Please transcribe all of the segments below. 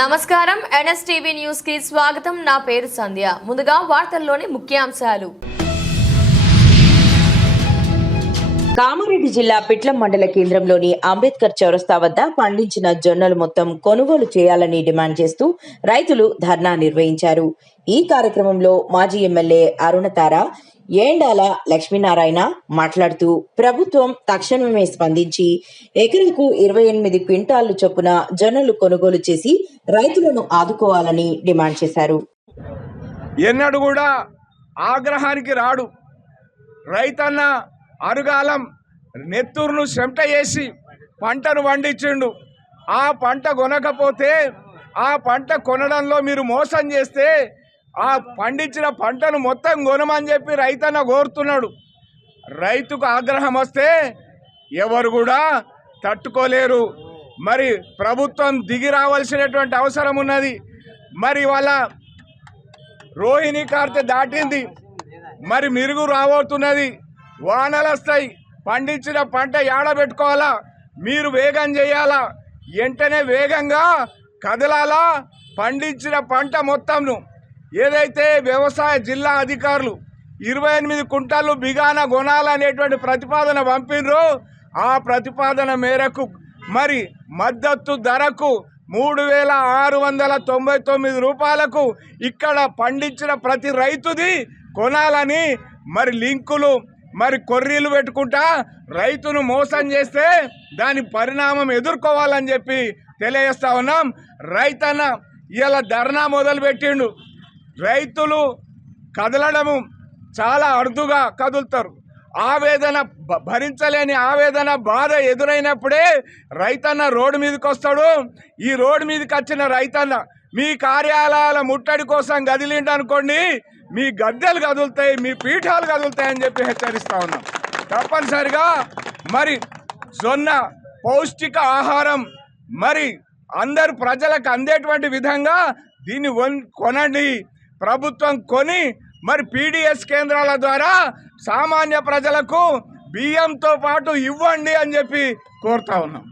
నమస్కారం NSTV news కి స్వాగతం. నా పేరు సంధ్య. ముందుగా వార్తల్లోని ముఖ్యాంశాలు. కామారెడ్డి జిల్లా పిట్లం మండల కేంద్రంలోని అంబేద్కర్ చౌరస్తా వద్ద పండించిన జొన్నలు మొత్తం కొనుగోలు చేయాలని డిమాండ్ చేస్తూ రైతులు ధర్నా నిర్వహించారు. ఈ కార్యక్రమంలో మాజీ ఎమ్మెల్యే అరుణతార, ఏండాల లక్ష్మీనారాయణ మాట్లాడుతూ ప్రభుత్వం తక్షణమే స్పందించి ఎకరాకు 28 క్వింటాళ్లు చొప్పున జొన్నలు కొనుగోలు చేసి రైతులను ఆదుకోవాలని డిమాండ్ చేశారు. ఎన్నడూ కూడా ఆగ్రహానికి రాడు. రైతన్న అరుగాలం నెత్తూరును చెమట చేసి పంటను పండించిండు. ఆ పంట కొనకపోతే, ఆ పంట కొనడంలో మీరు మోసం చేస్తే ఆ పండించిన పంటను మొత్తం కొనమని చెప్పి రైతన్న కోరుతున్నాడు. రైతుకు ఆగ్రహం వస్తే ఎవరు కూడా తట్టుకోలేరు. మరి ప్రభుత్వం దిగి రావాల్సినటువంటి అవసరం ఉన్నది. మరి వాళ్ళ రోహిణి కార్తె దాటింది, మరి మిరుగు రాబోతున్నది, వానలు వస్తాయి. పండించిన పంట ఏడబెట్టుకోవాలా, మీరు వేగం చేయాలా, వెంటనే వేగంగా కదలాలా. పండించిన పంట మొత్తంను ఏదైతే వ్యవసాయ జిల్లా అధికారులు 28 క్వింటాలు బిగాన కొనాలనేటువంటి ప్రతిపాదన పంపినరో ఆ ప్రతిపాదన మేరకు మరి మద్దతు ధరకు 3699 రూపాయలకు ఇక్కడ పండించిన ప్రతి రైతుది కొనాలని మరి లింకులు మరి కొర్రీలు పెట్టుకుంటా రైతును మోసం చేస్తే దాని పరిణామం ఎదుర్కోవాలని చెప్పి తెలియజేస్తా ఉన్నాం. రైతన్న ఇలా ధర్నా మొదలుపెట్టిండు. రైతులు కదలడము చాలా అరుదుగా కదులుతారు. ఆవేదన భరించలేని ఆవేదన బాధ ఎదురైనప్పుడే రైతన్న రోడ్డు మీదకి వస్తాడు. ఈ రోడ్డు మీదకి వచ్చిన రైతన్న మీ కార్యాలయాల ముట్టడి కోసం కదిలిండు అనుకోండి, మీ గద్దెలు కదులుతాయి, మీ పీఠాలు కదులుతాయని చెప్పి హెచ్చరిస్తా ఉన్నాం. తప్పనిసరిగా మరి జొన్న పౌష్టిక ఆహారం మరి అందరు ప్రజలకు అందేటువంటి విధంగా దీన్ని కొనండి. ప్రభుత్వం కొని మరి పీడిఎస్ కేంద్రాల ద్వారా సామాన్య ప్రజలకు బియ్యంతో పాటు ఇవ్వండి అని చెప్పి కోరుతా ఉన్నాం.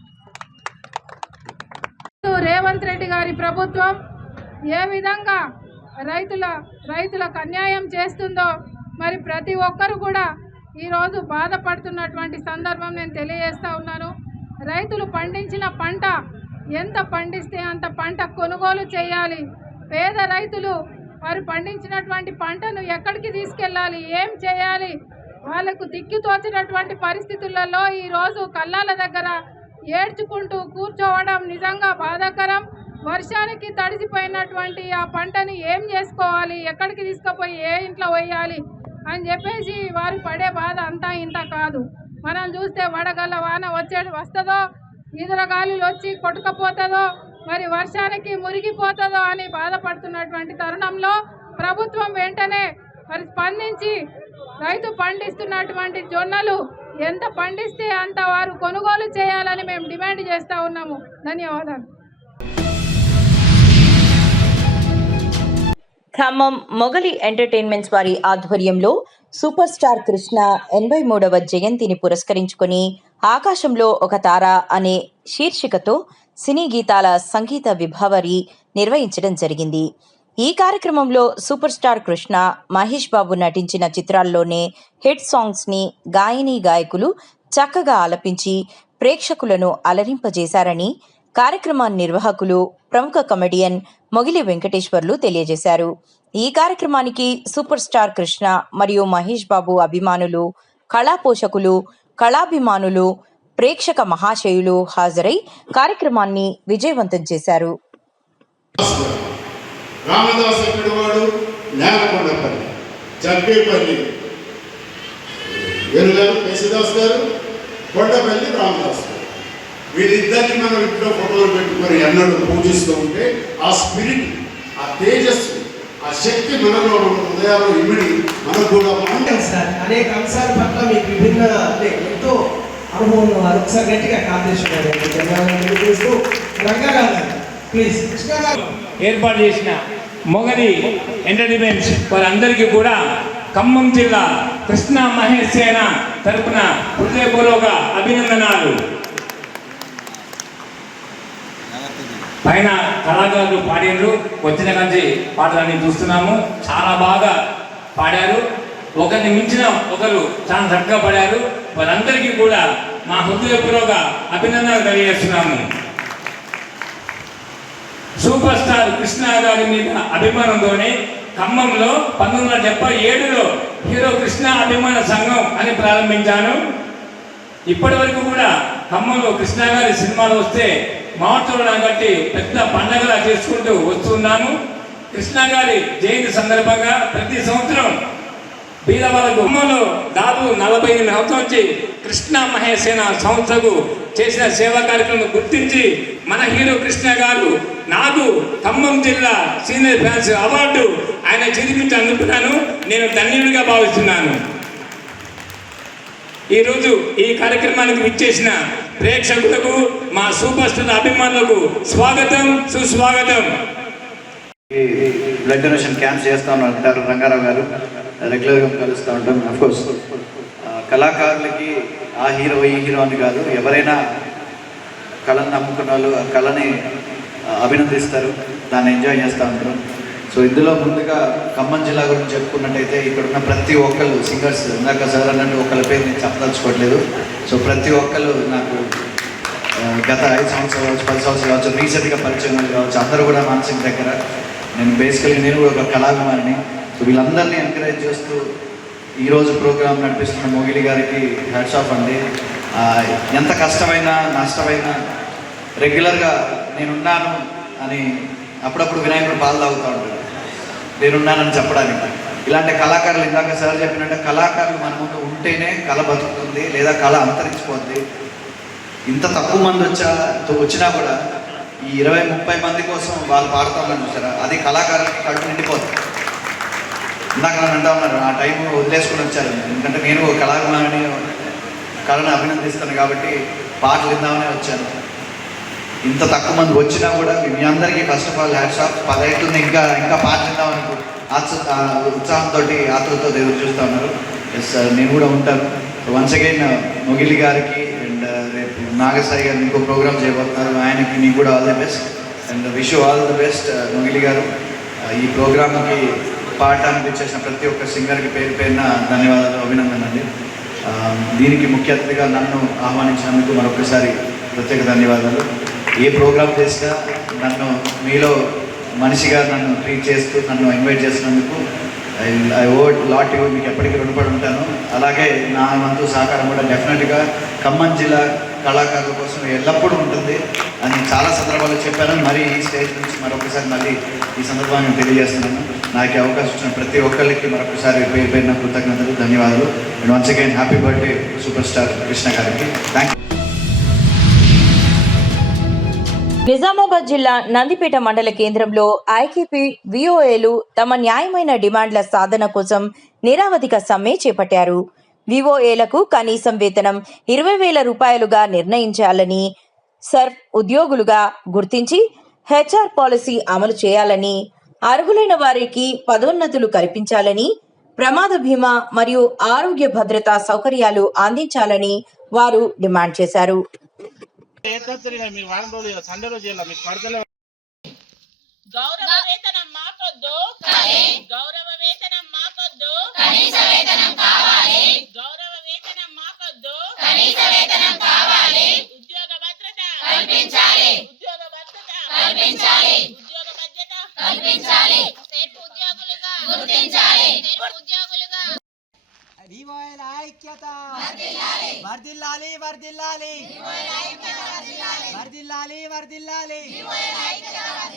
రేవంత్ రెడ్డి గారి ప్రభుత్వం ఏ విధంగా రైతులకు అన్యాయం చేస్తుందో మరి ప్రతి ఒక్కరు కూడా ఈరోజు బాధపడుతున్నటువంటి సందర్భం నేను తెలియజేస్తూ ఉన్నాను. రైతులు పండించిన పంట ఎంత పండిస్తే అంత పంట కొనుగోలు చేయాలి. పేద రైతులు వారు పండించినటువంటి పంటను ఎక్కడికి తీసుకెళ్ళాలి, ఏం చేయాలి, వాళ్ళకు దిక్కుతోచినటువంటి పరిస్థితులలో ఈరోజు కళ్ళాల దగ్గర ఏడ్చుకుంటూ కూర్చోవడం నిజంగా బాధాకరం. వర్షానికి తడిసిపోయినటువంటి ఆ పంటని ఏం చేసుకోవాలి, ఎక్కడికి తీసుకుపోయి ఏ ఇంట్లో వేయాలి అని చెప్పేసి వారు పడే బాధ అంతా ఇంత కాదు. మనం చూస్తే వడగళ్ళ వాన వస్తుందో, ఈదురగాలులు వచ్చి కొట్టుకపోతుందో, మరి వర్షానికి మురిగిపోతుందో అని బాధపడుతున్నటువంటి తరుణంలో ప్రభుత్వం వెంటనే మరి స్పందించి రైతు పండిస్తున్నటువంటి జొన్నలు ఎంత పండిస్తే అంత వారు కొనుగోలు చేయాలని మేము డిమాండ్ చేస్తూ ఉన్నాము. ధన్యవాదాలు. ఖమ్మం మొగలి ఎంటర్టైన్మెంట్స్ వారి ఆధ్వర్యంలో సూపర్ స్టార్ కృష్ణ 83వ జయంతిని పురస్కరించుకొని ఆకాశంలో ఒక తార అనే శీర్షికతో సినీ గీతాల సంగీత విభావరి నిర్వహించడం జరిగింది. ఈ కార్యక్రమంలో సూపర్ స్టార్ కృష్ణ, మహేష్ బాబు నటించిన చిత్రాల్లోనే హిట్ సాంగ్స్ని గాయని గాయకులు చక్కగా ఆలపించి ప్రేక్షకులను అలరింపజేశారని కార్యక్రమ నిర్వాహకులు ప్రముఖ కమెడియన్ మొగిలి వెంకటేశ్వర్లు తెలియజేశారు. ఈ కార్యక్రమానికి సూపర్ స్టార్ కృష్ణ మరియు మహేష్ బాబు అభిమానులు, కళా పోషకులు, కళాభిమానులు, ప్రేక్షక మహాశయులు హాజరై కార్యక్రమాన్ని విజయవంతం చేశారు. రామదాస్ ఎక్కడివాడు, నేలకొండపల్లి, జగ్గేపల్లి గారు, కేశదాస్ గారు, కొండపల్లి రామదాస్ గారు, వీళ్ళిద్దరిని మనం ఇంట్లో ఫోటోలు పెట్టుకొని ఎన్నడూ పూజిస్తూ ఉంటే ఆ స్పిరిట్, ఆ తేజస్సు, ఆ శక్తి మనలో హృదయాల్లో ఇమిడి మనకు కూడా సార్ అనేక అంశాల పట్ల మీకు విభిన్న ఎంతో అనుభవం ఉన్నారు. ఒకసారి గట్టిగా కాంపిటీషన్ ప్లీజ్. ఏర్పాటు చేసిన మొగలి ఎంటర్టైన్మెంట్స్ వారందరికీ కూడా ఖమ్మం జిల్లా కృష్ణ మహేష్ సేన తరపున హృదయపూర్వక అభినందనాలు. పైన కళాకారులు పాడారు, వచ్చిన కంచి పాటలన్నీ చూస్తున్నాము. చాలా బాగా పాడారు, ఒకరిని మించిన ఒకరు చాలా చక్కగా పాడారు. వారందరికీ కూడా మా హృదయపూర్వక అభినందనలు తెలియజేస్తున్నాము. సూపర్ స్టార్ కృష్ణ గారి మీద అభిమానంతోనే ఖమ్మంలో 1977లో హీరో కృష్ణ అభిమాన సంఘం అని ప్రారంభించాను. ఇప్పటి వరకు కూడా ఖమ్మంలో కృష్ణ గారి సినిమాలు వస్తే మహోత్సవం కట్టి పెద్ద పండగలా చేసుకుంటూ వస్తున్నాము. కృష్ణ గారి జయంతి సందర్భంగా ప్రతి సంవత్సరం బీదవాళ్ళకు ఖమ్మంలో దాదాపు 48 సంవత్సరం నుంచి కృష్ణ మహేసేన సంస్థకు చేసిన సేవా కార్యక్రమం గుర్తించి మన హీరో కృష్ణ గారు నాకు ఖమ్మం జిల్లా సీనియర్ ఫ్యాన్స్ అవార్డు ఆయన చేతికించి అందుకున్నాను. నేను ధన్యుడిగా భావిస్తున్నాను. ఈరోజు ఈ కార్యక్రమానికి విచ్చేసిన ప్రేక్షకులకు, మా సూపర్ స్టార్ అభిమానులకు స్వాగతం, సుస్వాగతం. బ్లడ్ డొనేషన్ క్యాంప్స్ చేస్తూ ఉన్నారు డాక్టర్ రంగారావు గారు, రెగ్యులర్గా కలుస్తూ ఉంటాం. అఫ్కోర్స్ కళాకారులకి ఆ హీరో ఈ హీరో అని కాదు, ఎవరైనా కళను నమ్ముకున్న వాళ్ళు ఆ కళని అభినందిస్తారు, దాన్ని ఎంజాయ్ చేస్తూ ఉంటారు. సో ఇందులో ముందుగా ఖమ్మం జిల్లా గురించి చెప్పుకున్నట్టయితే ఇక్కడున్న ప్రతి ఒక్కళ్ళు సింగర్స్, ఇందాక సార్ అన్నట్టు ఒకళ్ళ పేరు నేను చెప్పదలుచుకోవట్లేదు. సో ప్రతి ఒక్కళ్ళు నాకు గత 5 సంవత్సరాలు కావచ్చు, 10 సంవత్సరాలు కావచ్చు, రీసెంట్గా పరిచయం కావచ్చు, అందరూ కూడా మానసిక దగ్గర నేను కూడా ఒక కళాభిమానిని. సో వీళ్ళందరినీ ఎంకరేజ్ చేస్తూ ఈరోజు ప్రోగ్రాం నడిపిస్తున్న మొగిలి గారికి హ్యాట్స్ ఆఫ్ అండి. ఎంత కష్టమైనా నష్టమైనా రెగ్యులర్గా నేనున్నాను అని అప్పుడప్పుడు వినాయకుడు పాలు తాగుతూ ఉంటాడు, నేనున్నానని చెప్పడానికి. ఇలాంటి కళాకారులు, ఇందాక సార్ చెప్పినట్టే కళాకారులు మన ముందు ఉంటేనే కళ బతుకుతుంది, లేదా కళ అంతరించిపోద్ది. ఇంత తక్కువ మంది వచ్చినా కూడా ఈ 20-30 మంది కోసం వాళ్ళు పాడుతామని చూసారా, అది కళాకారులకి కడుపు నిండిపోతుంది. ఇందాక నన్ను అంటా ఉన్నారు, ఆ టైం వదిలేసుకుని వచ్చారు. ఎందుకంటే నేను ఒక కళాభిమానిని, కళను అభినందిస్తాను కాబట్టి పాటలు విందామనే వచ్చాను. ఇంత తక్కువ మంది వచ్చినా కూడా మీ అందరికీ first of all hats off. 10 అవుతుంది, ఇంకా పాటలు విందామని ఉత్సాహంతో ఆతృతో ఎదురు చూస్తూ ఉన్నారు. ఎస్ సార్, నేను కూడా ఉంటాను. వన్స్ అగైన్ మొగిలి గారికి అండ్ రేపు నాగసాయి గారు ఇంకో ప్రోగ్రామ్ చేయబోతున్నారు, ఆయనకి మీకు కూడా all the best and wish all the best. Mogili గారు ఈ ప్రోగ్రామ్కి పాడటానికి చేసిన ప్రతి ఒక్క సింగర్కి పేరు పేరున ధన్యవాదాలు, అభినందనలు అండి. దీనికి ముఖ్య అతిథిగా నన్ను ఆహ్వానించినందుకు మరొకసారి ప్రత్యేక ధన్యవాదాలు. ఏ ప్రోగ్రామ్ చేసినా నన్ను మీలో మనిషిగా నన్ను ట్రీట్ చేస్తూ నన్ను ఇన్వైట్ చేసినందుకు ఐ ఓట్ లాట్ యూ, మీకు ఎప్పటికీ రుణపడి ఉంటాను. అలాగే నా వంతు సహకారం కూడా డెఫినెట్గా ఖమ్మం జిల్లా కళాకారుల కోసం ఎల్లప్పుడూ ఉంటుంది అని చాలా సందర్భాల్లో చెప్పాను. మరి ఈ స్టేజ్ నుంచి మరొకసారి మళ్ళీ ఈ సందర్భాన్ని తెలియజేస్తున్నాను. నాకు అవకాశం ఇచ్చిన ప్రతి ఒక్కరికి మరొకసారి పేరు పేరున కృతజ్ఞతలు, ధన్యవాదాలు. And once again happy birthday super star Krishna గారికి. Thank you. నిజామాబాద్ జిల్లా నందిపేట మండల కేంద్రంలో ఐకేపీ విఓఏలు తమ న్యాయమైన డిమాండ్ల సాధన కోసం నిరవధిక సమ్మె చేపట్టారు. విఓఏలకు కనీసం వేతనం 20,000 రూపాయలుగా నిర్ణయించాలని, సర్ఫ్ ఉద్యోగులుగా గుర్తించి హెచ్ఆర్ పాలసీ అమలు చేయాలని, అర్హులైన వారికి పదోన్నతులు కల్పించాలని, ప్రమాద బీమా మరియు ఆరోగ్య భద్రతా సౌకర్యాలు అందించాలని వారు డిమాండ్ చేశారు. గౌరవ వేతనం మాకొద్దు, గౌరవ వేతనం మాకొద్దు, కనీస వేతనం కావాలి, గౌరవ వేతనం మాకొద్దు, కనీస వేతనం కావాలి, ఉద్యోగ భద్రత కల్పించాలి, ఉద్యోగ భద్రత కల్పించాలి, ఉద్యోగ భద్రత కల్పించాలి, సేపు ఉద్యోగులుగా గుర్తించాలి, సేపు ఉద్యోగులుగా వివోఏల ఐక్యత వర్ధిల్లాలి వర్ధిల్లాలి వర్ధిల్లాలి, వర్ధిల్లాలి వర్ధిల్లాలి,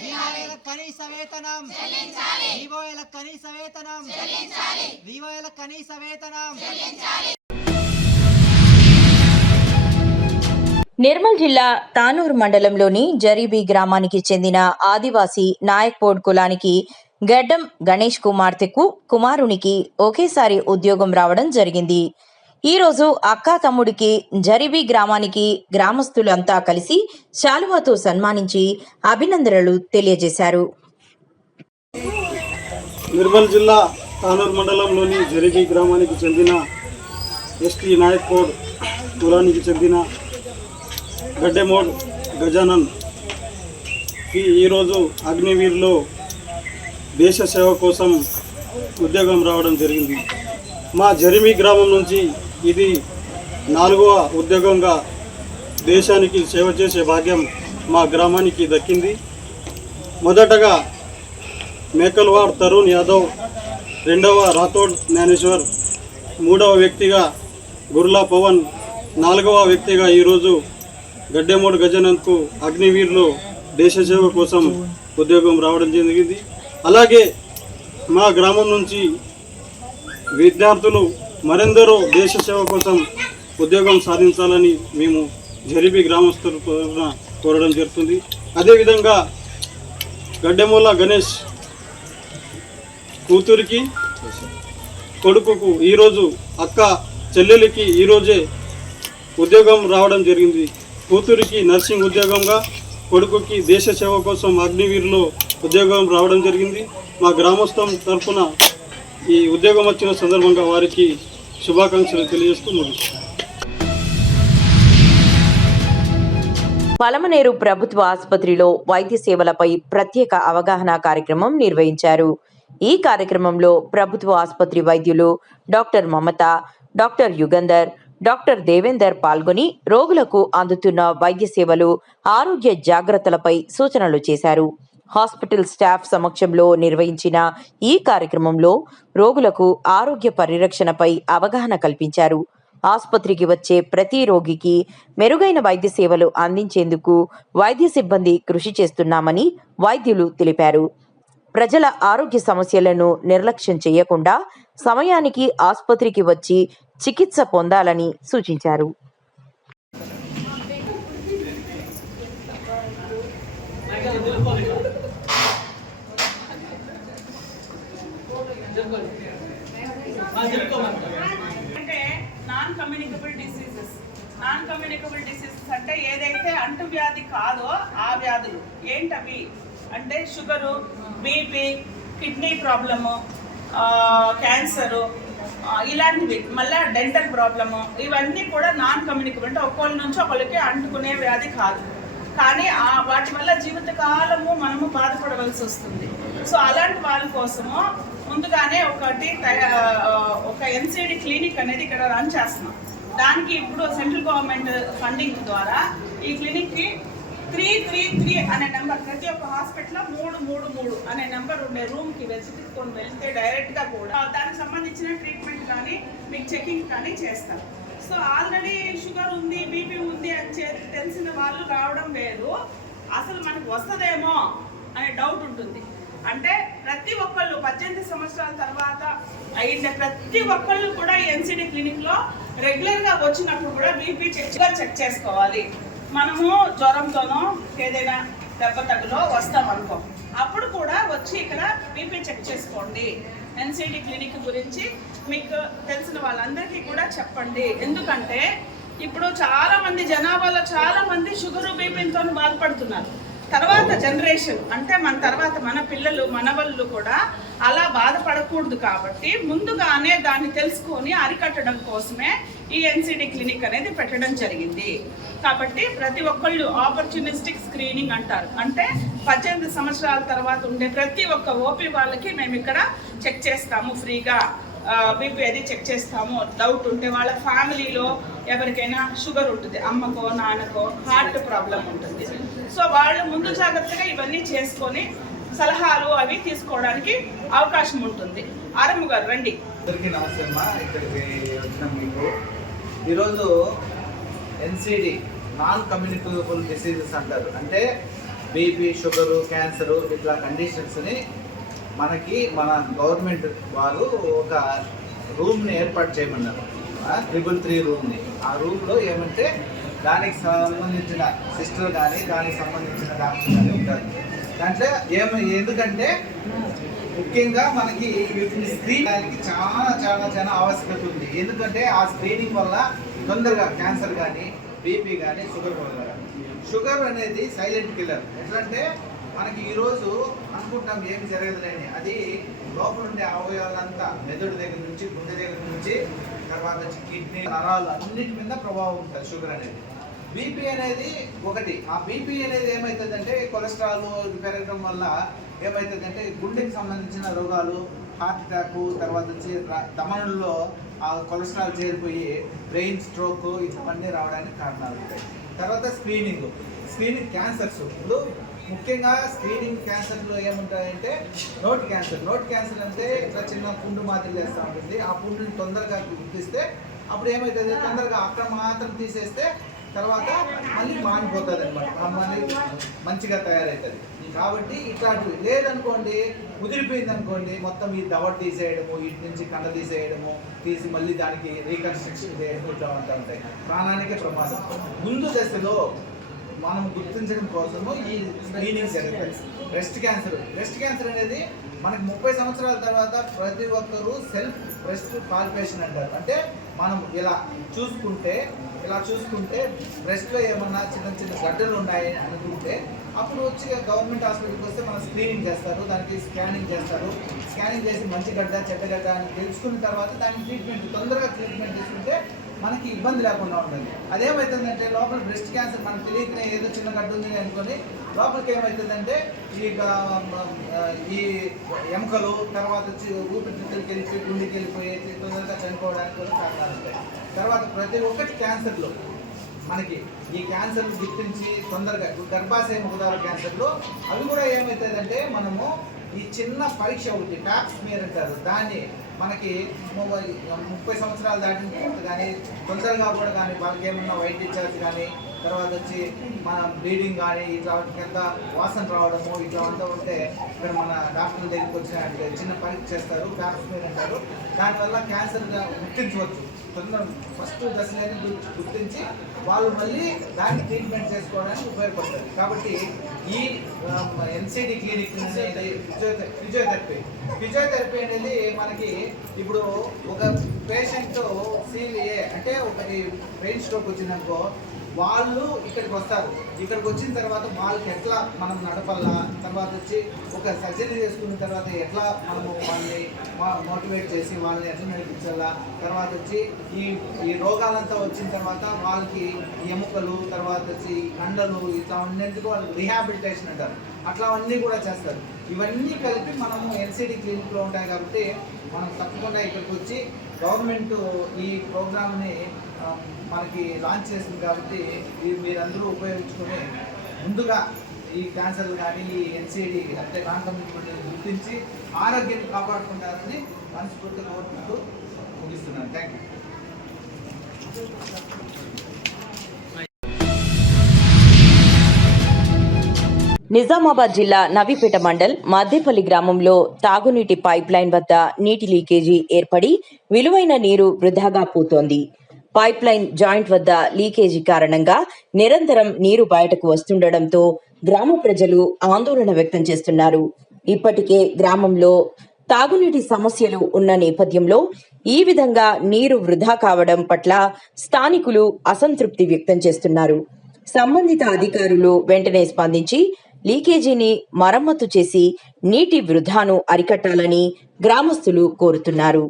వివోఏల కనీస వేతనం చెల్లించాలి, వివోఏల కనీస వేతనం చెల్లించాలి, వివోఏల కనీస వేతనం చెల్లించాలి. నిర్మల్ జిల్లా తానూర్ మండలంలోని జరీబీ గ్రామానికి చెందిన ఆదివాసీ నాయక్పోడ్ కులానికి గడ్డం గణేష్ కుమార్తెకు కుమారునికి ఒకేసారి ఉద్యోగం రావడం జరిగింది. ఈరోజు అక్కా తమ్ముడికి జరీబీ గ్రామానికి గ్రామస్తులంతా కలిసి శాలువాతో సన్మానించి అభినందనలు తెలియజేశారు. నిర్మల్ జిల్లా తానూర్ మండలంలోని జరీబీ గ్రామానికి చెందిన ఎస్టీ నాయక్పోడ్ కులానికి చెందిన గడ్డెమోడ్ గజానన్ ఈరోజు అగ్నివీర్లో దేశ సేవ కోసం ఉద్యోగం రావడం జరిగింది. మా జరిమి గ్రామం నుంచి ఇది 4వ ఉద్యోగంగా దేశానికి సేవ చేసే భాగ్యం మా గ్రామానికి దక్కింది. మొదటగా మేకల్వాడ్ తరుణ్ యాదవ్, 2వ రాథోడ్ జ్ఞానేశ్వర్, 3వ వ్యక్తిగా గుర్లా పవన్, 4వ వ్యక్తిగా ఈరోజు గడ్డెమూడు గజనంత్కు అగ్నివీర్లో దేశ సేవ కోసం ఉద్యోగం రావడం జరిగింది. అలాగే మా గ్రామం నుంచి విద్యార్థులు మరెందరో దేశ సేవ కోసం ఉద్యోగం సాధించాలని మేము జరిబి గ్రామస్తుల తరఫున కోరడం జరుగుతుంది. అదేవిధంగా గడ్డెమూల గణేష్ కూతురికి కొడుకుకు ఈరోజు అక్క చెల్లెలికి ఈరోజే ఉద్యోగం రావడం జరిగింది. కూతురికి నర్సింగ్ ఉద్యోగంగా, కొడుకుకి దేశ సేవ కోసం అగ్నివీర్లో ఉద్యోగం రావడం జరిగింది. మా గ్రామస్థం తరఫున ఈ ఉద్యోగం వచ్చిన సందర్భంగా వారికి శుభాకాంక్షలు తెలియజేస్తూ ముగిస్తాం. పలమనేరు ప్రభుత్వ ఆసుపత్రిలో వైద్య సేవలపై ప్రత్యేక అవగాహన కార్యక్రమం నిర్వహించారు. ఈ కార్యక్రమంలో ప్రభుత్వ ఆసుపత్రి వైద్యులు డాక్టర్ మమత, డాక్టర్ యుగంధర్, డాక్టర్ దేవేందర్ పాల్గొని రోగులకు అందుతున్న వైద్య సేవలు, ఆరోగ్య జాగ్రత్తలపై సూచనలు చేశారు. హాస్పిటల్ స్టాఫ్ సమక్షంలో నిర్వహించిన ఈ కార్యక్రమంలో రోగులకు ఆరోగ్య పరిరక్షణపై అవగాహన కల్పించారు. ఆసుపత్రికి వచ్చే ప్రతి రోగికి మెరుగైన వైద్య సేవలు అందించేందుకు వైద్య సిబ్బంది కృషి చేస్తున్నామని వైద్యులు తెలిపారు. ప్రజల ఆరోగ్య సమస్యలను నిర్లక్ష్యం చేయకుండా సమయానికి ఆసుపత్రికి వచ్చి చికిత్స పొందాలని సూచించారు. అంటే నాన్ కమ్యూనికబుల్ డిసీజెస్ అంటే ఏదైతే అంటువ్యాధి కాదో ఆ వ్యాధులు ఏంటవి అంటే sugar, BP, kidney problem, cancer, ఇలాంటివి, మళ్ళీ డెంటల్ ప్రాబ్లము, ఇవన్నీ కూడా నాన్ కమ్యూనికబుల్. అంటే ఒకళ్ళ నుంచి ఒకళ్ళకి అంటుకునే వ్యాధి కాదు, కానీ వాటి వల్ల జీవితకాలము మనము బాధపడవలసి వస్తుంది. సో అలాంటి వాళ్ళ కోసము ముందుగానే ఒక ఎన్సిడి క్లినిక్ అనేది ఇక్కడ రన్ చేస్తున్నాం. దానికి ఇప్పుడు సెంట్రల్ గవర్నమెంట్ ఫండింగ్ ద్వారా ఈ క్లినిక్కి 333 అనే నెంబర్, ప్రతి ఒక్క హాస్పిటల్లో 333 అనే నెంబర్ ఉండే రూమ్కి వెళ్తే డైరెక్ట్గా కూడా దానికి సంబంధించిన ట్రీట్మెంట్ కానీ మీకు చెకింగ్ కానీ చేస్తారు. సో ఆల్రెడీ షుగర్ ఉంది, బీపీ ఉంది అని తెలిసిన వాళ్ళు రావడం వేరు, అసలు మనకు వస్తుందేమో అనే డౌట్ ఉంటుంది. అంటే ప్రతి ఒక్కళ్ళు 18 సంవత్సరాల తర్వాత అయిండే ప్రతి ఒక్కళ్ళు కూడా ఈ ఎన్సిడి క్లినిక్లో రెగ్యులర్గా వచ్చినప్పుడు కూడా బీపీ చెక్ చేసుకోవాలి. మనము జ్వరంతోనో ఏదైనా దెబ్బ తగ్గులో వస్తామనుకో, అప్పుడు కూడా వచ్చి ఇక్కడ బీపీ చెక్ చేసుకోండి. ఎన్సిడి క్లినిక్ గురించి మీకు తెలిసిన వాళ్ళందరికీ కూడా చెప్పండి. ఎందుకంటే ఇప్పుడు చాలామంది జనాభాలో చాలామంది షుగరు, బీపీతో బాధపడుతున్నారు. తర్వాత జనరేషన్ అంటే మన తర్వాత మన పిల్లలు, మనవళ్ళు కూడా అలా బాధపడకూడదు. కాబట్టి ముందుగానే దాన్ని తెలుసుకొని అరికట్టడం కోసమే ఈ ఎన్సిడి క్లినిక్ అనేది పెట్టడం జరిగింది. కాబట్టి ప్రతి ఒక్కళ్ళు ఆపర్చునిస్టిక్ స్క్రీనింగ్ అంటారు, అంటే 18 సంవత్సరాల తర్వాత ఉండే ప్రతి ఒక్క ఓపీ వాళ్ళకి మేము ఇక్కడ చెక్ చేస్తాము ఫ్రీగా. బీపీ అది చెక్ చేస్తాము. డౌట్ ఉంటే వాళ్ళ ఫ్యామిలీలో ఎవరికైనా షుగర్ ఉంటుంది, అమ్మకో నాన్నకో హార్ట్ ప్రాబ్లం ఉంటుంది. సో వాళ్ళు ముందు జాగ్రత్తగా ఇవన్నీ చేసుకొని సలహాలు అవి తీసుకోవడానికి అవకాశం ఉంటుంది. ఆరమ్మ గారు రండి. అందరికీ నమస్తే అమ్మా. ఇక్కడికి వచ్చిన మీకు ఈరోజు ఎన్సిడి నాన్ కమ్యూనికబుల్ డిసీజెస్ అంటారు. అంటే బీపీ, షుగరు, క్యాన్సరు ఇట్లా కండిషన్స్ని మనకి మన గవర్నమెంట్ వారు ఒక రూమ్ని ఏర్పాటు చేయమన్నారు, 333 రూమ్ని. ఆ రూమ్లో ఏమంటే దానికి సంబంధించిన సిస్టర్ కానీ దానికి సంబంధించిన డాక్టర్ కానీ ఉంటారు. దాంట్లో ఎందుకంటే ముఖ్యంగా మనకి వీటిని స్క్రీన్ చేయడానికి చాలా చాలా చాలా ఆవశ్యకత ఉంది. ఎందుకంటే ఆ స్క్రీనింగ్ వల్ల తొందరగా క్యాన్సర్ కానీ, బీపీ కానీ, షుగర్ అనేది సైలెంట్ కిల్లర్. ఎట్లంటే మనకి ఈరోజు అనుకుంటాం ఏం జరగదులేని, అది లోపల ఉండే అవయవాలంతా మెదడు దగ్గర నుంచి, గుండె దగ్గర నుంచి, తర్వాత కిడ్నీ, నరాలు అన్నిటి మీద ప్రభావం ఉంటుంది షుగర్ అనేది. బీపీ అనేది ఒకటి. ఆ బీపీ అనేది ఏమవుతుందంటే కొలెస్ట్రాల్ పెరగడం వల్ల ఏమవుతుందంటే గుండెకి సంబంధించిన రోగాలు, హార్ట్ అటాక్, తర్వాత వచ్చి దమనుల్లో ఆ కొలెస్ట్రాల్ చేరిపోయి బ్రెయిన్ స్ట్రోక్ ఇవన్నీ రావడానికి కారణాలు ఉంటాయి. తర్వాత స్క్రీనింగ్ క్యాన్సర్స్. ఇప్పుడు ముఖ్యంగా స్క్రీనింగ్ క్యాన్సర్లో ఏముంటాయంటే నోటి క్యాన్సర్ అంటే ఇట్లా చిన్న పుండు మాదిరి వేస్తూ ఉంటుంది. ఆ పుండుని తొందరగా గుర్తిస్తే అప్పుడు ఏమవుతుంది, తొందరగా అక్కడ మాత్రం తీసేస్తే తర్వాత మళ్ళీ మానిపోతుంది అనమాట, మళ్ళీ మంచిగా తయారవుతుంది. కాబట్టి ఇట్లాంటివి లేదనుకోండి, ముదిరిపోయింది అనుకోండి, మొత్తం ఈ దవడ తీసేయడము, ఇటు నుంచి కండ తీసేయడము, తీసి మళ్ళీ దానికి రీకన్స్ట్రక్షన్ చేయడం ఇట్లా ఉంటాయి. ప్రాణానికే ప్రమాదం. ముందు దశలో మనం గుర్తించడం కోసము ఈ స్క్రీనింగ్ జరుగుతుంది. బ్రెస్ట్ క్యాన్సర్ అనేది మనకి 30 సంవత్సరాల తర్వాత ప్రతి ఒక్కరూ సెల్ఫ్ బ్రెస్ట్ పాల్పేషన్ అంటారు. అంటే మనం ఇలా చూసుకుంటే బ్రెస్ట్లో ఏమన్నా చిన్న గడ్డలు ఉన్నాయి అనుకుంటే అప్పుడు వచ్చి గవర్నమెంట్ హాస్పిటల్కి వస్తే మనం స్క్రీనింగ్ చేస్తారు, దానికి స్కానింగ్ చేసి మంచి గడ్డ చెడ్డ గడ్డ అని తెలుసుకున్న తర్వాత దానికి తొందరగా ట్రీట్మెంట్ తీసుకుంటే మనకి ఇబ్బంది లేకుండా ఉంటుంది. అదేమవుతుందంటే లోపల బ్రెస్ట్ క్యాన్సర్ మనకు తెలియకనే ఏదో చిన్న గడ్డ ఉంది అనుకొని లోపలికి ఏమవుతుందంటే ఈ ఎముకలు తర్వాత వచ్చి ఊపిరితిత్తులకి వెళ్ళిపోయి గుండెకి వెళ్ళిపోయి తొందరగా చనిపోవడానికి కూడా కారణాలు ఉంటాయి. తర్వాత ప్రతి ఒక్కటి క్యాన్సర్లో మనకి ఈ క్యాన్సర్లు గుర్తించి తొందరగా గర్భాశయ ముఖద్వార క్యాన్సర్లు అవి కూడా ఏమవుతుందంటే మనము ఈ చిన్న పరీక్ష ఒకటి ప్యాప్ స్మియర్ అంటారు. దాన్ని మనకి 30 సంవత్సరాలు దాటిన తర్వాత కానీ తొందరగా కూడా కానీ వాళ్ళకి ఏమన్నా వైట్ డిశ్చార్జ్ కానీ తర్వాత వచ్చి మన బ్లీడింగ్ కానీ ఇట్లా కింద వాసన రావడము ఇట్లా అంతా ఉంటే ఇక్కడ మన డాక్టర్ల దగ్గరికి వచ్చిన చిన్న పరీక్ష చేస్తారు, ప్యాప్ స్మియర్ అంటారు. దానివల్ల క్యాన్సర్గా గుర్తించవచ్చు. ఫస్ట్ దశలోనే గుర్తించి వాళ్ళు మళ్ళీ దాన్ని ట్రీట్మెంట్ చేసుకోవడానికి ఉపయోగపడుతుంది. కాబట్టి ఈ ఎన్సిడి క్లినిక్ ఫిజియోథెరపీ అనేది మనకి ఇప్పుడు ఒక పేషెంట్ సివిఏ అంటే ఒకటి బ్రెయిన్ స్ట్రోక్ వచ్చిందనుకో వాళ్ళు ఇక్కడికి వస్తారు. ఇక్కడికి వచ్చిన తర్వాత వాళ్ళకి ఎట్లా మనం నడపల్లా, తర్వాత వచ్చి ఒక సర్జరీ చేసుకున్న తర్వాత ఎట్లా మనము వాళ్ళని మోటివేట్ చేసి వాళ్ళని ఎట్లా నడిపించాలా, తర్వాత వచ్చి ఈ రోగాలంతా వచ్చిన తర్వాత వాళ్ళకి ఎముకలు తర్వాత వచ్చి కండలు ఇట్లా అన్నింటికి వాళ్ళకి రీహాబిలిటేషన్ అంటారు, అట్లా అన్నీ కూడా చేస్తారు. ఇవన్నీ కలిపి మనము ఎన్సిడి క్లినిక్లో ఉంటాయి కాబట్టి మనం తప్పకుండా ఇక్కడికి వచ్చి గవర్నమెంట్ ఈ ప్రోగ్రామ్ని మనకి లాంచ్ చేసింది కాబట్టి మీరందరూ ఉపయోగించుకొని ముందుగా ఈ క్యాన్సర్లు కానీ ఈ ఎన్సిడి అంటే నాన్ కమ్యూనికేబుల్ గుర్తించి ఆరోగ్యాన్ని కాపాడుకుంటారని మనస్ఫూర్తిగా కోరుకుంటూ ముగిస్తున్నాను. Thank you. నిజామాబాద్ జిల్లా నవీపేట మండల్ మద్దేపల్లి గ్రామంలో తాగునీటి పైప్ లైన్ వద్ద నీటి లీకేజీ ఏర్పడి విలువైన నీరు వృధాగా పోతోంది. పైప్ లైన్ జాయింట్ వద్ద లీకేజీ కారణంగా నిరంతరం నీరు బయటకు వస్తుండటంతో గ్రామ ప్రజలు ఆందోళన వ్యక్తం చేస్తున్నారు. ఇప్పటికే గ్రామంలో తాగునీటి సమస్యలు ఉన్న నేపథ్యంలో ఈ విధంగా నీరు వృధా కావడం పట్ల స్థానికులు అసంతృప్తి వ్యక్తం చేస్తున్నారు. సంబంధిత అధికారులు వెంటనే స్పందించి లీకేజీని మరమ్మతు చేసి నీటి వృధాను అరికట్టాలని గ్రామస్తులు కోరుతున్నారు.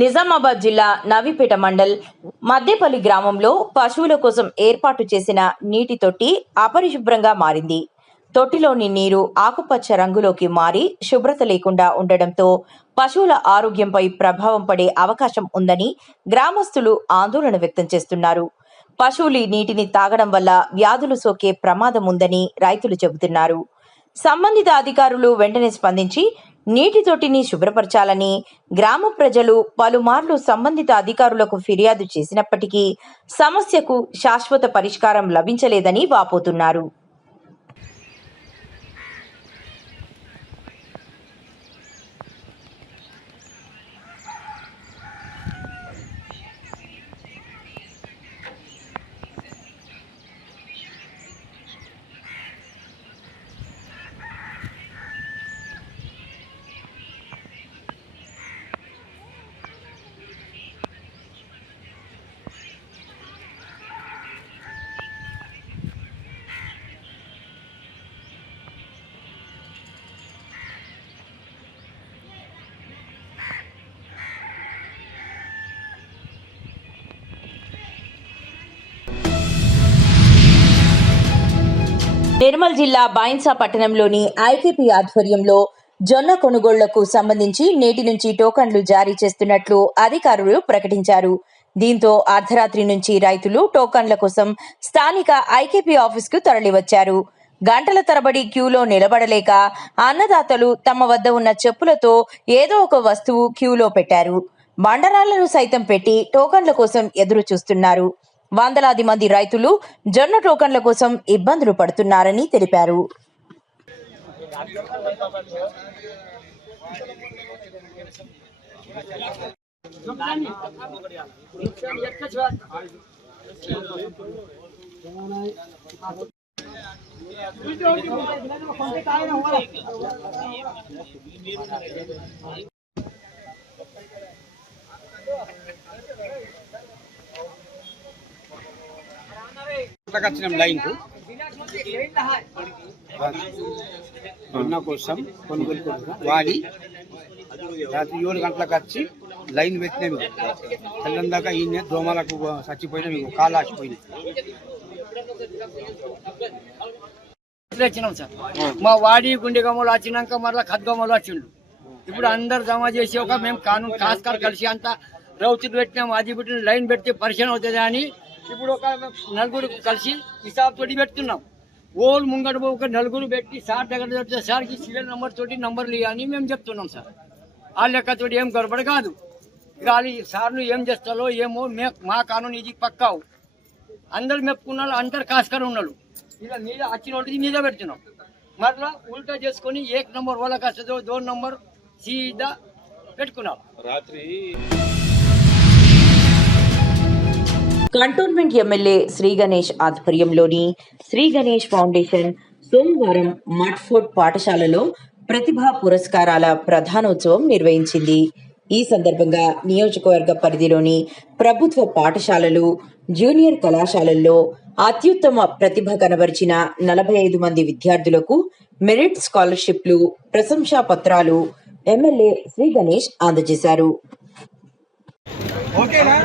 నిజామాబాద్ జిల్లా నవీపేట మండల్ మద్దేపల్లి గ్రామంలో పశువుల కోసం ఏర్పాటు చేసిన నీటి తొట్టి అపరిశుభ్రంగా మారింది. తొట్టిలోని నీరు ఆకుపచ్చ రంగులోకి మారి శుభ్రత లేకుండా ఉండడంతో పశువుల ఆరోగ్యంపై ప్రభావం పడే అవకాశం ఉందని గ్రామస్తులు ఆందోళన వ్యక్తం చేస్తున్నారు. పశువులు నీటిని తాగడం వల్ల వ్యాధులు సోకే ప్రమాదం ఉందని రైతులు చెబుతున్నారు. సంబంధిత అధికారులు వెంటనే స్పందించి నీటి తొట్టిని శుభ్రపరచాలని గ్రామ ప్రజలు పలుమార్లు సంబంధిత అధికారులకు ఫిర్యాదు చేసినప్పటికీ సమస్యకు శాశ్వత పరిష్కారం లభించలేదని వాపోతున్నారు. నిర్మల్ జిల్లా బైన్సా పట్టణంలోని ఐకేపీ ఆధ్వర్యంలో జొన్న కొనుగోళ్లకు సంబంధించి నేటి నుంచి టోకన్లు జారీ చేస్తున్నట్లు అధికారులు ప్రకటించారు. దీంతో అర్ధరాత్రి నుంచి రైతులు టోకన్ల కోసం స్థానిక ఐకేపీ ఆఫీస్కు తరలివచ్చారు. గంటల తరబడి క్యూలో నిలబడలేక అన్నదాతలు తమ వద్ద ఉన్న చెప్పులతో ఏదో ఒక వస్తువు క్యూలో పెట్టారు. బండరాళ్లను సైతం పెట్టి టోకన్ల కోసం ఎదురు చూస్తున్నారు. వందలాది మంది రైతులు జొన్న టోకన్ల కోసం ఇబ్బందులు పడుతున్నారని తెలిపారు. వచ్చినాం లైన్కు జొన్న కోసం కొనుగోలు కోసం వాడి రాత్రి 7 గంటలకు వచ్చి లైన్ పెట్టినాము. తెల్లం దాకా ఈయన దోమలకు చచ్చిపోయినా మీకు కాళ్ళు ఆసిపోయినాయి. వచ్చినాం సార్. మా వాడి గుండెగమ్మలు వచ్చినాక మరలా ఖద్గమ్మలు వచ్చిండు. ఇప్పుడు అందరు జమ చేసి ఒక మేము కానూన్ కాస్కర్ కలిసి అంతా రౌతులు పెట్టినాము. అది పెట్టిన లైన్ పెడితే పరిచయం అవుతుంది అని ఇప్పుడు ఒక నలుగురు కలిసి హిసాబ్ తోటి పెడుతున్నాం. ఓళ్ళు ముంగడు ఒక నలుగురు పెట్టి సార్ దగ్గర సార్కి సీరియల్ నెంబర్ తోటి నంబర్లు అని మేము చెప్తున్నాం సార్. ఆ లెక్కతోటి ఏం గడబడి కాదు. ఇక సార్లు ఏం చేస్తారో ఏమో మా కానూన్ ఇది పక్కావు. అందరు మెప్పుకున్నారు, అందరు కాస్కర్ ఉన్నాడు. ఇలా మీద వచ్చిన వాళ్ళకి మీద పెడుతున్నాం. మరలా ఉల్టా చేసుకొని 1 నంబర్ వాళ్ళకి వస్తుందో 2 నంబర్ సీదా పెట్టుకున్నాం. రాత్రి కంటోన్మెంట్ ఎమ్మెల్యే శ్రీ గణేష్ ఆధ్వర్యంలోని శ్రీ గణేష్ ఫౌండేషన్ సోమవారం మడ్ఫోర్డ్ పాఠశాలలో ప్రతిభా పురస్కారాల ప్రధానోత్సవం నిర్వహించింది. ఈ సందర్భంగా నియోజకవర్గ పరిధిలోని ప్రభుత్వ పాఠశాలలు, జూనియర్ కళాశాలల్లో అత్యుత్తమ ప్రతిభ కనబరిచిన 45 మంది విద్యార్థులకు మెరిట్ స్కాలర్షిప్లు, ప్రశంసా పత్రాలు ఎమ్మెల్యే శ్రీ గణేష్ అందజేశారు. ఓకేనా?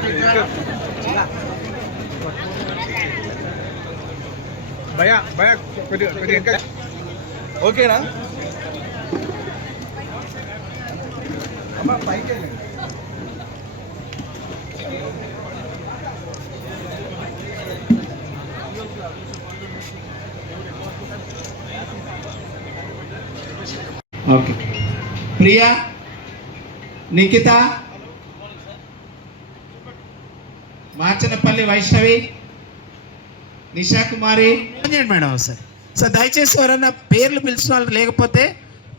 ఓకే. ప్రియా, నిఖిత, మార్చనపల్లి వైష్ణవి, నిషా కుమారి మేడం. సార్ దయచేసి ఎవరైనా పేర్లు పిలిచిన వాళ్ళు లేకపోతే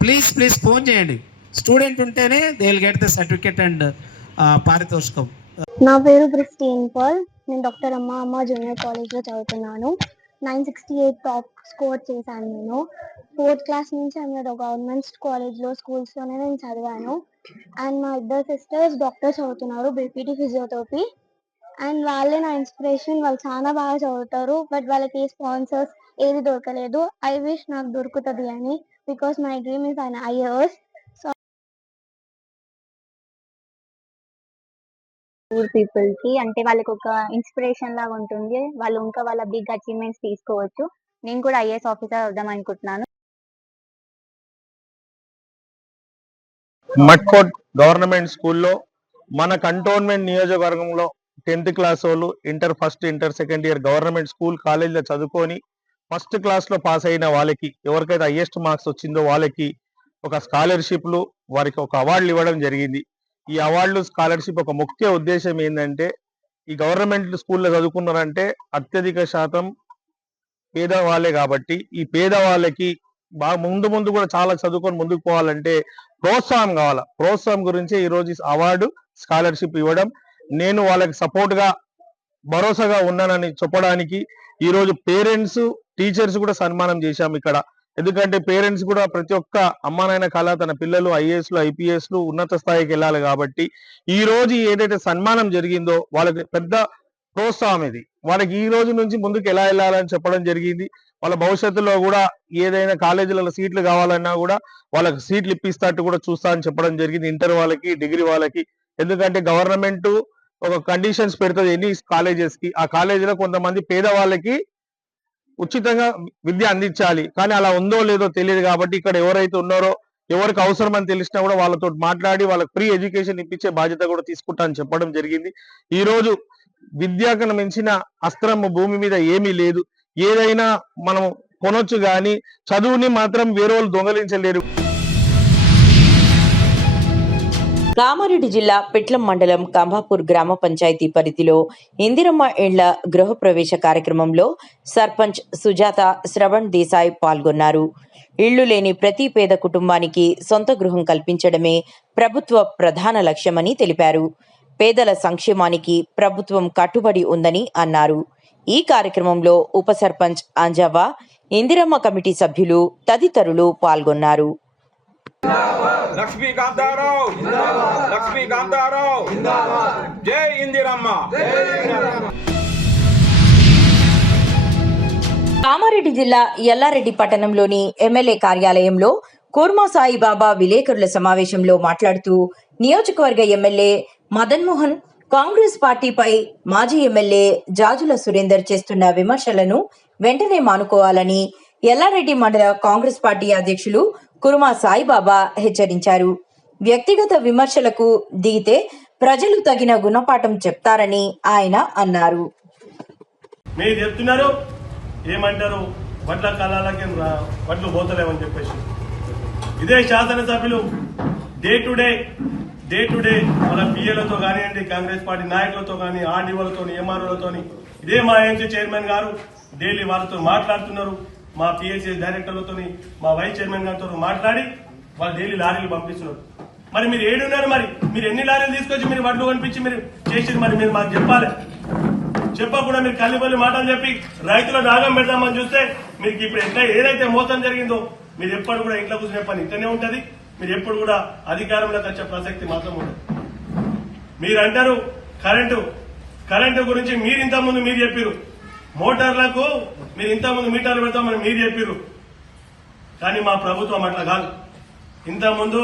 ప్లీజ్ ఫోన్ చేయండి. స్టూడెంట్ ఉంటేనే they will get the certificate and పారితోషికం. నా పేరు క్రిస్టియన్ పాల్. నేను డాక్టర్ అమ్మ జూనియర్ కాలేజ్లో చదువుతున్నాను. 968 టాప్ స్కోర్ చేశాను. నేను 4th క్లాస్ నుంచి గవర్నమెంట్ కాలేజ్లో స్కూల్స్లోనే నేను చదివాను. అండ్ మా ఇద్దరు సిస్టర్స్ డాక్టర్స్ చదువుతున్నారు, బీపీటీ ఫిజియోథెరపీ. అండ్ వాళ్ళే నా ఇన్స్పిరేషన్. వాళ్ళు చాలా బాగా చదువుతారు, బట్ వాళ్ళకి స్పాన్సర్స్ ఏది దొరకలేదు. ఐ విష్ నాకు దొరుకుతుంది అని, because my dream is an IAS. Poor people కి అంటే వాళ్ళకి ఒక ఇన్స్పిరేషన్ లాగా ఉంటుంది. వాళ్ళు ఇంకా వాళ్ళ బిగ్ అచీవ్మెంట్స్ తీసుకోవచ్చు. నేను కూడా ఐఏఎస్ ఆఫీసర్ అవుదాం అనుకుంటున్నాను. మట్కోట్ గవర్నమెంట్ స్కూల్లో మన కంటోన్మెంట్ నియోజకవర్గంలో 10th క్లాస్ వాళ్ళు first inter second year government school కాలేజీలో చదువుకొని ఫస్ట్ క్లాస్లో పాస్ అయిన వాళ్ళకి, ఎవరికైతే హైయెస్ట్ మార్క్స్ వచ్చిందో వాళ్ళకి ఒక స్కాలర్షిప్లు, వారికి ఒక అవార్డులు ఇవ్వడం జరిగింది. ఈ అవార్డులు, స్కాలర్షిప్ ఒక ముఖ్య ఉద్దేశం ఏంటంటే, ఈ గవర్నమెంట్ స్కూల్లో చదువుకున్నారంటే అత్యధిక శాతం పేదవాళ్ళే కాబట్టి ఈ పేదవాళ్ళకి బాగా ముందు కూడా చాలా చదువుకొని ముందుకు పోవాలంటే ప్రోత్సాహం కావాలా. ప్రోత్సాహం గురించి ఈరోజు అవార్డు, స్కాలర్షిప్ ఇవ్వడం, నేను వాళ్ళకి సపోర్ట్గా భరోసాగా ఉన్నానని చెప్పడానికి ఈరోజు పేరెంట్స్, టీచర్స్ కూడా సన్మానం చేశాం ఇక్కడ. ఎందుకంటే పేరెంట్స్ కూడా ప్రతి ఒక్క అమ్మానైనా కళ తన పిల్లలు ఐఏఎస్లు, ఐపీఎస్లు ఉన్నత స్థాయికి వెళ్ళాలి కాబట్టి ఈ రోజు ఏదైతే సన్మానం జరిగిందో వాళ్ళకి పెద్ద ప్రోత్సాహం. ఇది వాళ్ళకి ఈ రోజు నుంచి ముందుకు ఎలా వెళ్ళాలని చెప్పడం జరిగింది. వాళ్ళ భవిష్యత్తులో కూడా ఏదైనా కాలేజీలలో సీట్లు కావాలన్నా కూడా వాళ్ళకి సీట్లు ఇప్పిస్తట్టు కూడా చూస్తా అని చెప్పడం జరిగింది, ఇంటర్ వాళ్ళకి, డిగ్రీ వాళ్ళకి. ఎందుకంటే గవర్నమెంట్ ఒక కండిషన్స్ పెడుతుంది ఎన్ని కాలేజెస్ కి, ఆ కాలేజీలో కొంతమంది పేదవాళ్ళకి ఉచితంగా విద్య అందించాలి. కానీ అలా ఉందో లేదో తెలియదు కాబట్టి ఇక్కడ ఎవరైతే ఉన్నారో ఎవరికి అవసరం అని తెలిసినా కూడా వాళ్ళతో మాట్లాడి వాళ్ళకి ఫ్రీ ఎడ్యుకేషన్ ఇప్పించే బాధ్యత కూడా తీసుకుంటా అని చెప్పడం జరిగింది. ఈ రోజు విద్యాకను మించిన అస్త్రం భూమి మీద ఏమీ లేదు. ఏదైనా మనం కొనొచ్చు కానీ చదువుని మాత్రం వేరే వాళ్ళు దొంగలించలేరు. కామారెడ్డి జిల్లా పిట్లం మండలం కంబాపూర్ గ్రామ పంచాయతీ పరిధిలో ఇందిరమ్మ ఇండ్ల గృహప్రవేశ కార్యక్రమంలో సర్పంచ్ సుజాత శ్రవణ్ దేశాయ్ పాల్గొన్నారు. ఇళ్లు లేని ప్రతి పేద కుటుంబానికి సొంత గృహం కల్పించడమే ప్రభుత్వ ప్రధాన లక్ష్యమని తెలిపారు. పేదల సంక్షేమానికి ప్రభుత్వం కట్టుబడి ఉందని అన్నారు. ఈ కార్యక్రమంలో ఉప సర్పంచ్ అంజవ్వ, ఇందిరమ్మ కమిటీ సభ్యులు తదితరులు పాల్గొన్నారు. లక్ష్మీ కాంతారావు, లక్ష్మీ కాంతారావు, జై ఇందిరమ్మ. కామారెడ్డి జిల్లా ఎల్లారెడ్డి పట్టణంలోని ఎమ్మెల్యే కార్యాలయంలో కూర్మా సాయిబాబా విలేకరుల సమావేశంలో మాట్లాడుతూ నియోజకవర్గ ఎమ్మెల్యే మదన్ మోహన్ కాంగ్రెస్ పార్టీపై మాజీ ఎమ్మెల్యే జాజుల సురేందర్ చేస్తున్న విమర్శలను వెంటనే మానుకోవాలని ఎల్లారెడ్డి మండల కాంగ్రెస్ పార్టీ అధ్యక్షులు కుర్మా సాయిబాబా హెచ్చరించారు. వ్యక్తిగత విమర్శలకు దిగితే ప్రజలు తగిన గుణపాఠం చెప్తారని ఆయన అన్నారు. మీరు చెప్తున్నారు ఏమంటారు, వడ్ల కాలాలకి వడ్లు పోతలేమని చెప్పేసి. ఇదే శాసనసభ్యులు డే టు డే మన పిఏలతో కానివ్వండి, కాంగ్రెస్ పార్టీ నాయకులతో కానీ, ఆర్డీఓలతో, ఎంఆర్ఓలతో, ఇదే మా ఏఎంసీ చైర్మన్ గారు డైలీ వాళ్ళతో మాట్లాడుతున్నారు. మా పిఎస్సీ డైరెక్టర్లతో, మా వైస్ చైర్మన్ గారితో మాట్లాడి వాళ్ళు డైలీ లారీలు పంపిస్తున్నారు. మరి మీరు ఏడున్నారు, మరి మీరు ఎన్ని లారీలు తీసుకొచ్చి మీరు వడ్లు కనిపించి మీరు చేసి మరి మీరు మాకు చెప్పాలి. చెప్పకుండా మీరు కల్లిపల్లి మాటలు చెప్పి రైతుల నాగం పెడదామని చూస్తే మీకు ఇప్పుడు ఎట్లా ఏదైతే మోసం జరిగిందో మీరు ఎప్పుడు కూడా ఇంట్లో కూర్చునే పని ఇట్లనే ఉంటది. మీరు ఎప్పుడు కూడా అధికారంలోకి వచ్చే ప్రసక్తి మాత్రం ఉండదు. మీరు అంటారు కరెంటు గురించి మీరు ఇంతకుముందు మీరు చెప్పారు, మోటార్లకు మీరు ఇంతకుముందు మీటర్లు పెడతామని మీరు చెప్పారు. కానీ మా ప్రభుత్వం అట్లా కాదు. ఇంతకుముందు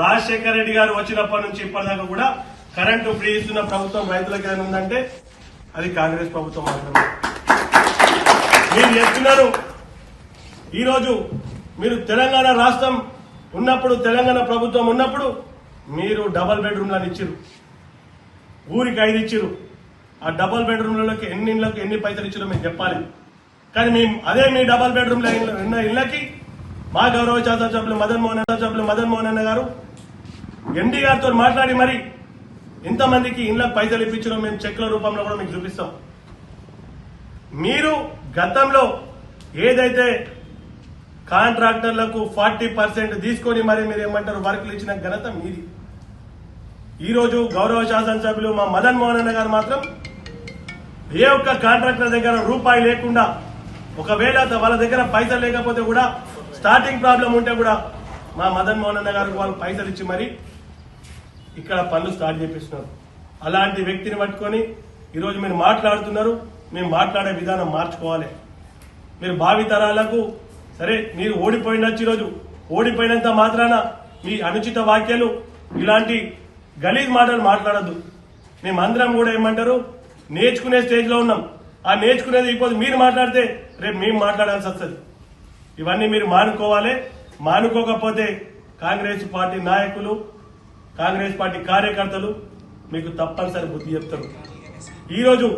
రాజశేఖర రెడ్డి గారు వచ్చినప్పటి నుంచి ఇప్పటిదాకా కూడా కరెంటు ఫ్రీ ఇస్తున్న ప్రభుత్వం రైతులకు ఏదైనా ఉందంటే అది కాంగ్రెస్ ప్రభుత్వం మాత్రమే. మీరు చెప్తున్నారు ఈరోజు మీరు తెలంగాణ రాష్ట్రం ఉన్నప్పుడు, తెలంగాణ ప్రభుత్వం ఉన్నప్పుడు మీరు డబల్ బెడ్రూమ్లను ఇచ్చిరు, ఊరికి 5 ఇచ్చిరు. ఆ డబల్ బెడ్రూమ్లకి ఎన్ని ఇళ్లకు ఎన్ని పైసలు ఇచ్చిరో మీకు చెప్పాలి. కానీ అదే మీ డబల్ బెడ్రూమ్ల ఉన్న ఇళ్లకి మా గౌరవ శాసనసభ్యులు మదన్ మోహన్ అన్న గారు ఎండీ గారితో మాట్లాడి మరి ఇంతమందికి ఇళ్లకు పైసలు ఇప్పించడం మేము చెక్ల రూపంలో కూడా మీకు చూపిస్తాం. మీరు గతంలో ఏదైతే కాంట్రాక్టర్లకు 40% తీసుకొని మరి మీరు ఏమంటారు వర్కులు ఇచ్చిన ఘనత మీది. ఈ రోజు గౌరవ శాసనసభ్యులు మా మదన్ మోహన్ అన్న గారు మాత్రం ఏ ఒక్క కాంట్రాక్టర్ దగ్గర రూపాయి లేకుండా, ఒకవేళ వాళ్ళ దగ్గర పైసలు లేకపోతే కూడా స్టార్టింగ్ ప్రాబ్లం ఉంటే కూడా మా మదన్ మోహన్ అన్న గారు వాళ్ళు పైసలు ఇచ్చి మరి ఇక్కడ పనులు స్టార్ట్ చేపిస్తున్నారు. అలాంటి వ్యక్తిని పట్టుకొని ఈరోజు మీరు మాట్లాడుతున్నారు. మేము మాట్లాడే విధానం మార్చుకోవాలి. మీరు భావితరాలకు సరే మీరు ఓడిపోయినచ్చు, ఈరోజు ఓడిపోయినంత మాత్రాన మీ అనుచిత వాక్యాలు ఇలాంటి గలీజ్ మాటలు మాట్లాడద్దు. మేమందరం కూడా ఏమంటారు నేర్చుకునే స్టేజ్ లో ఉన్నాం. ఆ నేర్చుకునేది ఇప్పుడు మీరు మాట్లాడితే రేపు మేము మాట్లాడాల్సి వస్తుంది. ఇవన్నీ మీరు మానుకోవాలి. మానుకోకపోతే కాంగ్రెస్ పార్టీ నాయకులు, కాంగ్రెస్ పార్టీ కార్యకర్తలు మీకు తప్పనిసరి బుద్ధి చెప్తారు. ఈరోజు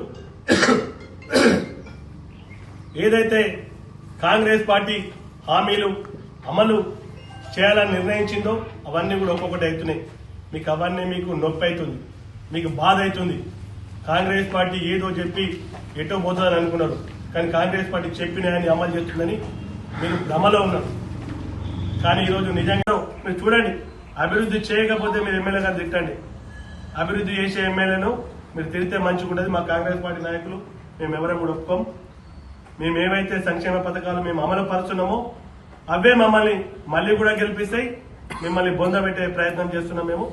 ఏదైతే కాంగ్రెస్ పార్టీ హామీలు అమలు చేయాలని నిర్ణయించిందో అవన్నీ కూడా ఒక్కొక్కటి అవుతున్నాయి. మీకు అవన్నీ మీకు నొప్పి అవుతుంది, మీకు బాధ అవుతుంది. కాంగ్రెస్ పార్టీ ఏదో చెప్పి ఎటో పోతుందని అనుకున్నారు, కానీ కాంగ్రెస్ పార్టీ చెప్పినాయని అమలు చేస్తుందని మీరు భ్రమలో ఉన్నారు. కానీ ఈరోజు నిజంగా మీరు చూడండి, అభివృద్ధి చేయకపోతే మీరు ఎమ్మెల్యే గారు తిట్టండి. అభివృద్ధి చేసే ఎమ్మెల్యేను మీరు తిరిగితే మంచిగుంటుంది. మా కాంగ్రెస్ పార్టీ నాయకులు మేము ఎవరం కూడా ఒప్పుకోం. మేము ఏవైతే సంక్షేమ పథకాలు మేము అమలు పరుస్తున్నామో అవే మమ్మల్ని మళ్ళీ కూడా గెలిపిస్తాయి. మిమ్మల్ని బొంద పెట్టే ప్రయత్నం చేస్తున్నాం. మేము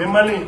మిమ్మల్ని